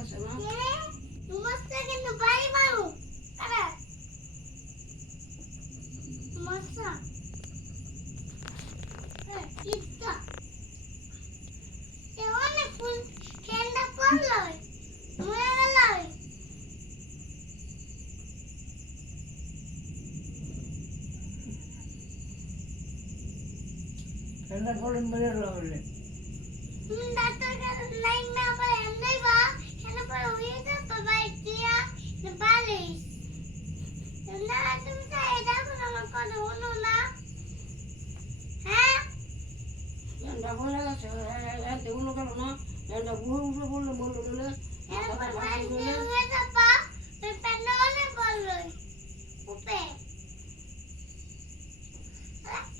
আছে না তোমারটা কিন্তু বাড়ি মারু কারা তোমারটা ইচ্ছা অনেক ফুল ফ্যানটা পড়লো মরে গেল ঠান্ডা পড়ে মেরে লাগলে ডাক্তার কাছে লাইন না পারে এমনি বা কেন পরে হয়ে যায় তো ভাই দিয়া বালিশ না তুমি তো এটা কোনো আমার কথা হলো না হ্যাঁ এটা বলে গেছে এটা উলো গেল না এটা বুড়ো উঠে বললে বললো বলে এরপর ভাই দিয়ে হয়ে যাবা তুই পেটে অনেক বললো উপে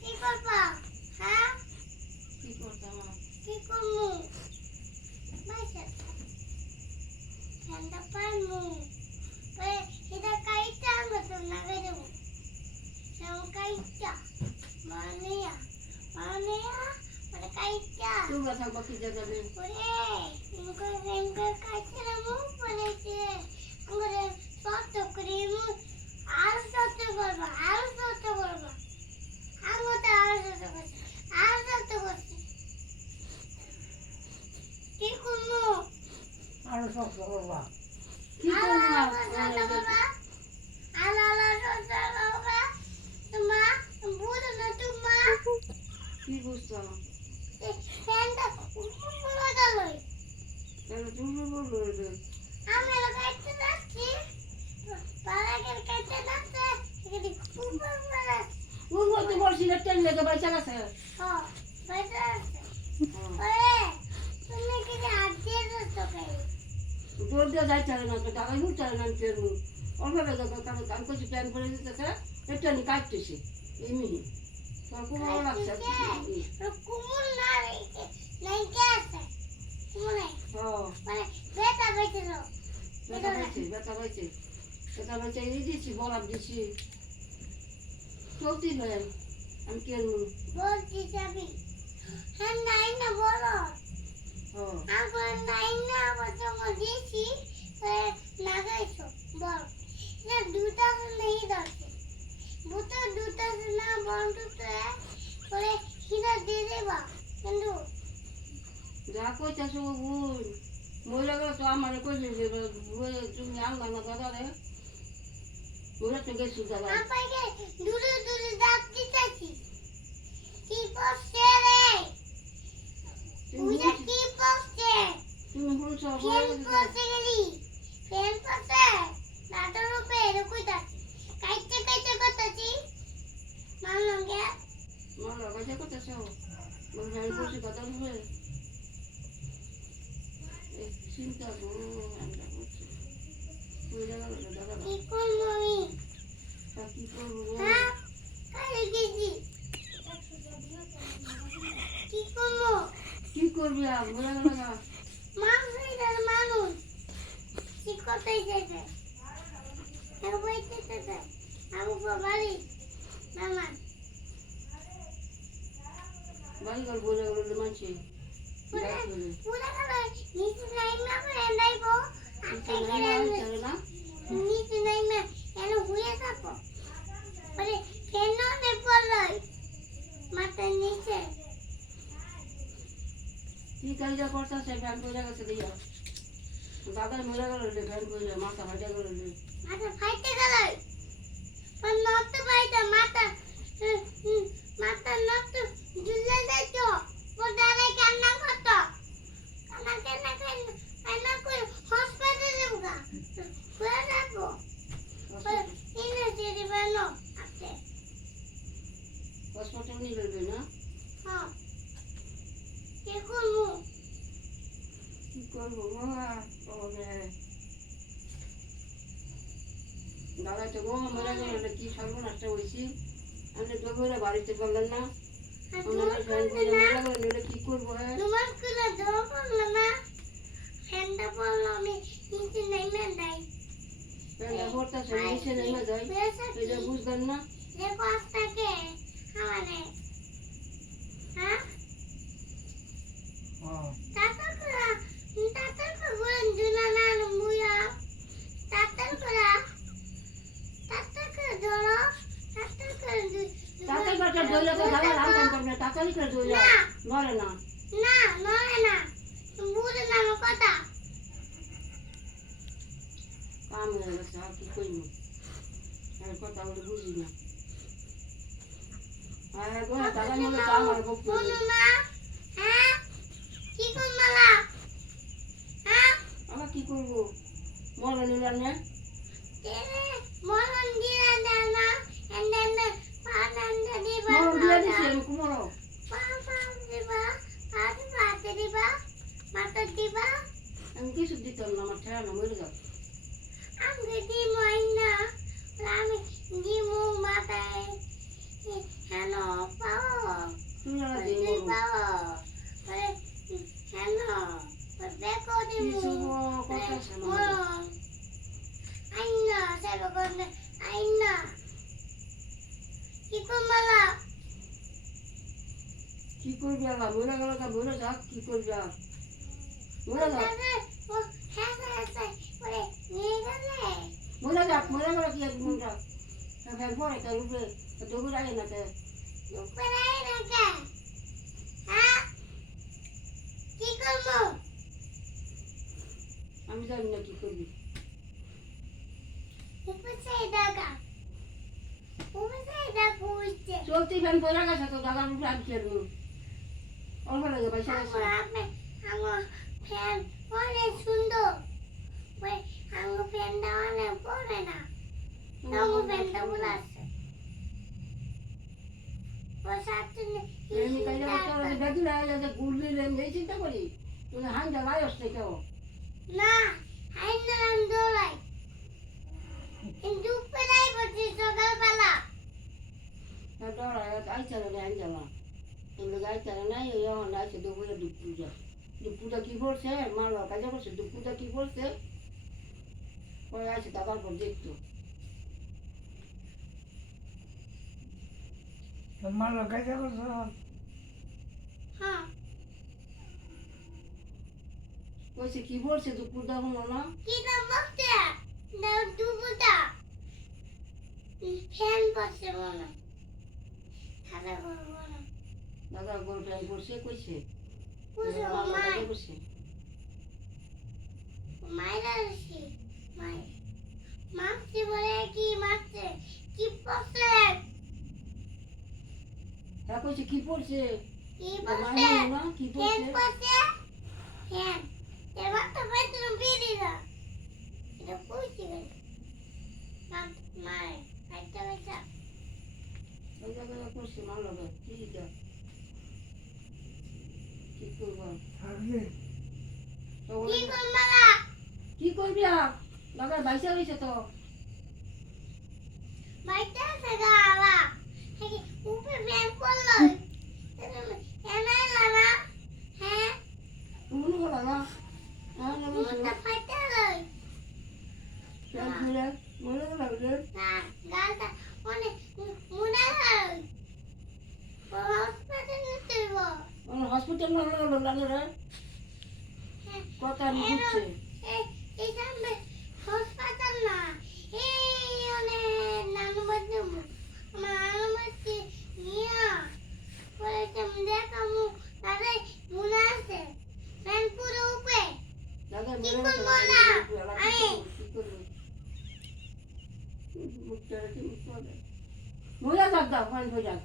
কি করবা হ্যাঁ কি করতাম কি করবো বাইসে ঠান্ডা পানবো এটা কাইটা আমরা তো নাগে দেবো সেও কাইটা মানিয়া মানে কাইটা তোমরা থাকবা কি যাবে ওরে ইনকো কাইটা না মুখ পড়েছে আমারে সত্য করে মুখ আর সত্য করবা আমাকে আর সত্য করছে কি করবো আরো শক্ত করবা কি করবো কি বুঝতাম তাহলে তুমি বললো এটা ওই বলতে বলছি না ট্রেন লেগে বাইচা গেছে জোর দিয়ে যাই চলে না তো টাকাই মুখ চলে না ট্রেন মুখ অল্প লেগে কারণ আমি কিছু ট্রেন করে দিতেছে এই ট্রেন কাটতেছে এই মিহি তোমার খুব ভালো লাগছে কুমুর না নাই কে আছে কুমুরে হ্যাঁ মানে বেটা বেটা ব্যথা পাইছে এই দিচ্ছি বরাব দিচ্ছি চলতি ভাই আমি কেন বলছি যাবি হ্যাঁ নাই না বলো হ্যাঁ আবার নাই না আবার জমা দিয়েছি না গাইছো বল না দুটা নেই দরছে দুটা না বন্ধুতে করে হিরা দিয়ে দেবা কিন্তু যা কইতেছো বোন মহিলা গেলে তো আমার কইছে যে তুমি আনবা না দাদা রে ওরা তো গেছি দাদা আপাকে দূরে দূরে দাঁত দিতেছি কি পড়ছে রে ওইটা কি পড়ছে তুমি বলছো ফ্যান পড়ছে গেলি ফ্যান পড়ছে নাটার উপরে এরকই যাচ্ছে কাইতে করতেছি মামলঙ্গে মালা কাছে কইতেছো বলছি আমি বলছি কথা বলবে চিন্তা করো আমরা বলছি মহিলা গেল দাদা কি করবো আমি তা কি করবো হ্যাঁ কালে গেছি কি করবো কি করবি আর মহিলা গেল না মানুষ কি করতে চাইছে বইতে আমি বাড়ি মামা বাড়ি ঘর বলে গেল মানছি পুরা খাবে নিচে নাই না এন্ডাইবো চলে না নিচে নাই না কেন হুয়ে যাবো আরে কেন নে পড়লাই মাথা নিচে কি কাজটা করতেছে ফ্যান করে গেছে দিয়া দাদার মরে গেল ফ্যান করে মাথা ফাটে গেল মাথা ফাইতে গেলাই আর নত ফাইতে মাথা নত ঝুলে যাইতো কোদালে কান্না করতো কান্না করে হসপিটালে যাবো কোথায় যাবো ইনে যেতে পারলো আপনি হসপিটাল নিয়ে যাবে না হ্যাঁ কি করবো কি করবো বাবা দাদা তো গো মরে গেল কি সর্বনাশটা হয়েছি আমি তো ঘরে বাড়িতে পারলেন না কি করবো হ্যাঁ তোমার কুলা দেওয়া পড়লো না ফ্যানটা পড়লো আমি নিচে নেমে যাই ফ্যানটা পড়তেছে নিচে নেমে যায় এটা বুঝলেন না যে কষ্টাকে আমাদের হ্যাঁ হ্যাঁ তাতা কুলা বলেন দুনা না নড়ে না। না নয় না বুঝে না আমার কথা কাম হয়ে গেছে, আর কি করবো? আর কথা বলে বুঝি না। আর এখন দাদা মনে তো আমার বকতে বলো না হ্যাঁ কি করমালা হ্যাঁ আবার কি করবো? মনে নিলাম না। তেরে মরণ দিয়া দেয় না এন্ড পানান্ডা দিবা মরণ দিয়ে দিছি আমি কুমড়ো। পাপা দিবা হাতে হাতে দিবা মাথা দিবা আমি কিছু দিতাম না, আমার ঠেয়া না মরে যাও। আমি দিমই না আমি দিমু মাথায় হেন পাও তুমি আর দিই তুই মরণ। পাও হেন দেখো দিমু কিছু কথা শোনো না। মরণ আইনা সেবা করলে আইনা কি করমালা কি করবি আবার? মরে গেল তা মরে যাক, কি করবি আর? মরে যাক, মরে যাক, মরে গেল কি এক ঘন্টা? ফের পরে তার উপরে দৌড় আগে না তে। আমি জানি না কি করবি। চলতি ফ্যান পরে গেছে তো দাদার উপরে আমি খেলবো। অল্প লাগে পয়সা গেছে। অনেক সুন্দর আমার ফ্যানটা অনেক পড়ে না আমার ফ্যানটা বলে আছে আমি কাজে করতে হবে, দেখি না যে গুড়লি লেন এই চিন্তা করি। তুমি হাই জ্বালাই আসছে কেউ। না আইনা আমি দৌড়াই দুপুরেই বসি সকালবেলা আইছে না হাই জ্বালা। এগুলো গাইছে না নাই, ওই আমার আইছে দুপুরে দুধ পূজা। দুধ পূজা কি বলছে? মারলো কাজে করছে, দুধ পূজা কি বলছে? ওই আছে দাদার পর দেখতো। তোমার কাছে করছো হ্যাঁ কইছে কি বলছে দুধ পূজা হলো না? কি নাম বলতে না দুপুরটা ফ্যান বসে বলো খাবে বলো দাদা গরুটা বসে কইছে। বুঝো মারলো মাই কাজে করছে। মাইরা আসি মাই মারছে বলে কি মারছে কি পড়ছে তা কইছে কি পড়ছে? কি তা পড়ছে মারলো না কি ফ্যান পড়ছে? পড়ছে ফ্যান এবার তো বাইরে বেরিয়ে যা এটা কইছি মাম মাই খাইতে বেচা ওই জায়গায় করছে মারলো না। কি যা কি করবো? আগে তো কি ওই- করমালা কি করবি আর? দাদা বাইসা রয়েছে তো। বাইতে আছে গাওয়া হেকি উপরে ফ্যান পড়লো এনাইলা না হ্যাঁ উনুন হলো না। হ্যাঁ না মুন্ডা ফাইতে লই ঘুরে মনে লাগলে না গালটা অনেক মুন্ডা লই হসপিটালে নিতে হইব হসপিটাল না হলো লাগে রে। কথা বুঝছে। এই সামনে হাসপাতাল না এই অনেক নানু বাড়ি আমার নানু বাড়ি নিয়া পরে তুমি দেখামু তাহলে মনে আছে ফ্যান পুরো উপরে দাদা কি মেরে করবো না? মজা যাক দাও ফান হয়ে যাক।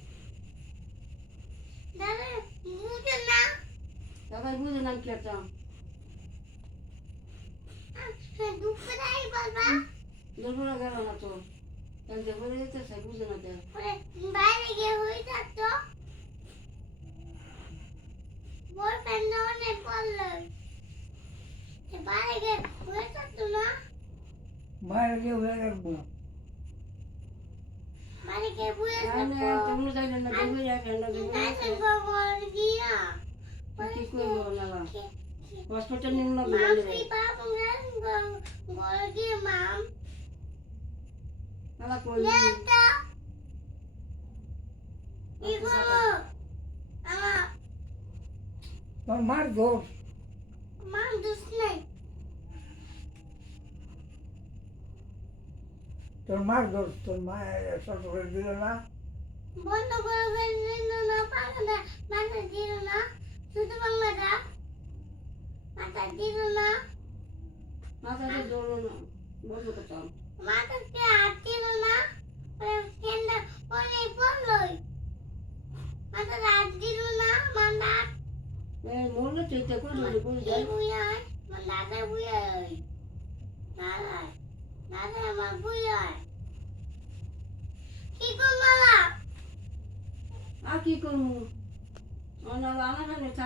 দাদা বুঝে না দাদা বুঝে নাম কি একটা দুপুরে বলবা দুপুরে গেল না তো। দেখে যেতে সে বুঝে না কে। পরে বাইরে গিয়ে হয়ে থাকতো বল ফ্যান অনেক পড়লো বাইরে গিয়ে হয়ে থাকতো না বাইরে গিয়ে হয়ে রাখবো বাইরে গিয়ে বুঝে তোমরা যাইলে না দেখবে ফ্যানটা কি করবো না হসপিটাল নিয়ে না দাদা কই তোর মার দোষ তোর মার দোষ তোর মা সব করে দিল না বন্ধ করে না পাখা বাধা দিল না বলবো কথা মাথাতে হাত ছিল না ফ্যানটা অনেক পড়লই মাথাতে হাত দিল না মাথা এই মরলে চেষ্টা করে ধরে পড়ে এই যায় বুয়াই আমার দাদা বুয়াই দাদা দাদা আমার বুয়াই কি করমালা আর কি করবো অনার আনার থাক